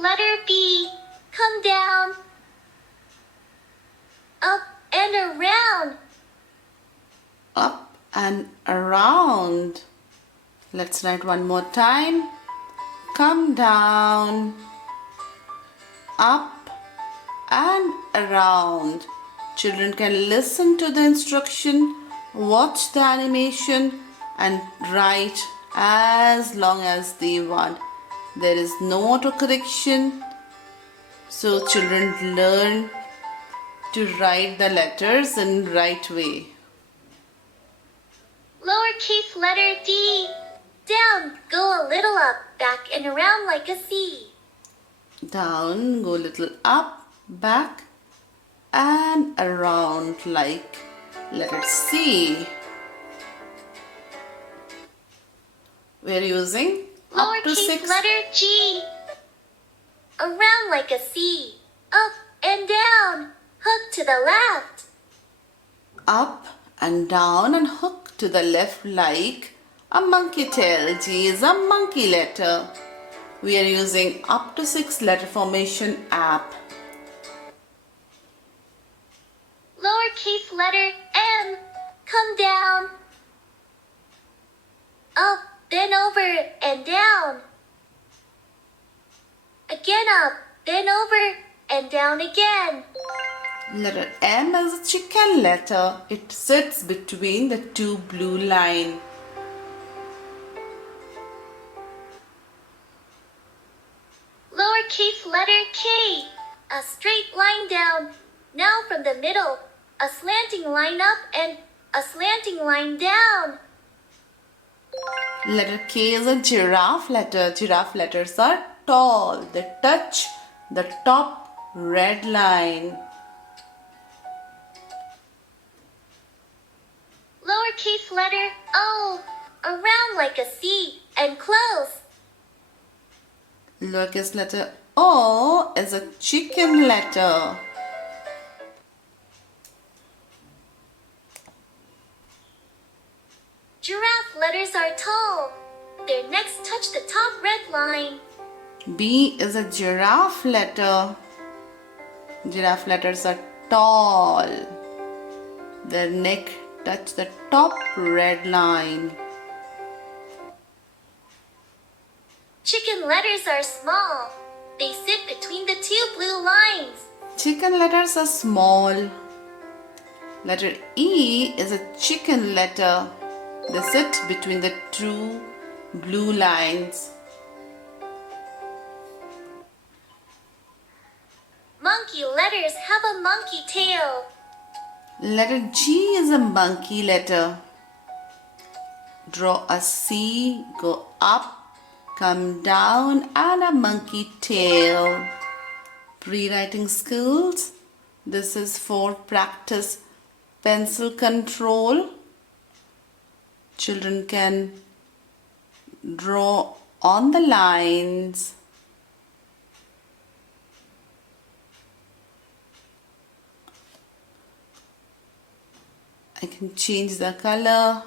letter B. Come down, up and around. Up and around. Let's write one more time. Come down, up and around. Children can listen to the instruction, watch the animation and write as long as they want. There is no autocorrection, so children learn to write the letters in the right way. Lowercase letter D. Down, go a little up, back and around like a C. Down, go a little up, back and around like letter C. We are using Lowercase letter G. Around like a C. Up and down. Hook to the left. Up and down and hook to the left like a monkey tail. G is a monkey letter. We are using UptoSix Letter Formation App. Lowercase letter M. Come down. Up, then over and down. Again up, then over and down again. Letter M is a chicken letter. It sits between the two blue lines. Lowercase letter K. A straight line down. Now from the middle, a slanting line up and a slanting line down. Letter K is a giraffe letter. Giraffe letters are tall. They touch the top red line. Lowercase letter O. Around like a C and close. Lowercase letter O is a chicken letter. Giraffe letters are tall. Their necks touch the top red line. B is a giraffe letter. Giraffe letters are tall. Their neck touch the top red line. Chicken letters are small. They sit between the two blue lines. Chicken letters are small. Letter E is a chicken letter. They sit between the two blue lines. Monkey letters have a monkey tail. Letter G is a monkey letter. Draw a C, go up, come down and a monkey tail. Pre-writing skills. This is for practice pencil control. Children can draw on the lines. I can change the color,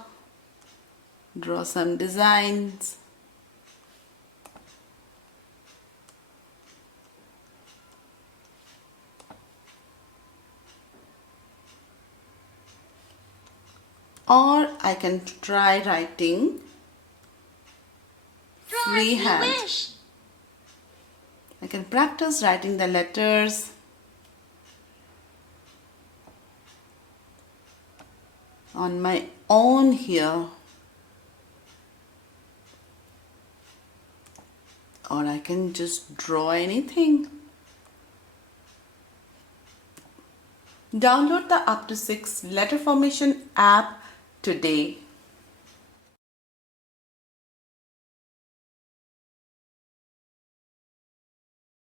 draw some designs. Or I can try writing freehand. I can practice writing the letters. On my own here. Or I can just draw anything. Download the UptoSix Letter Formation app today.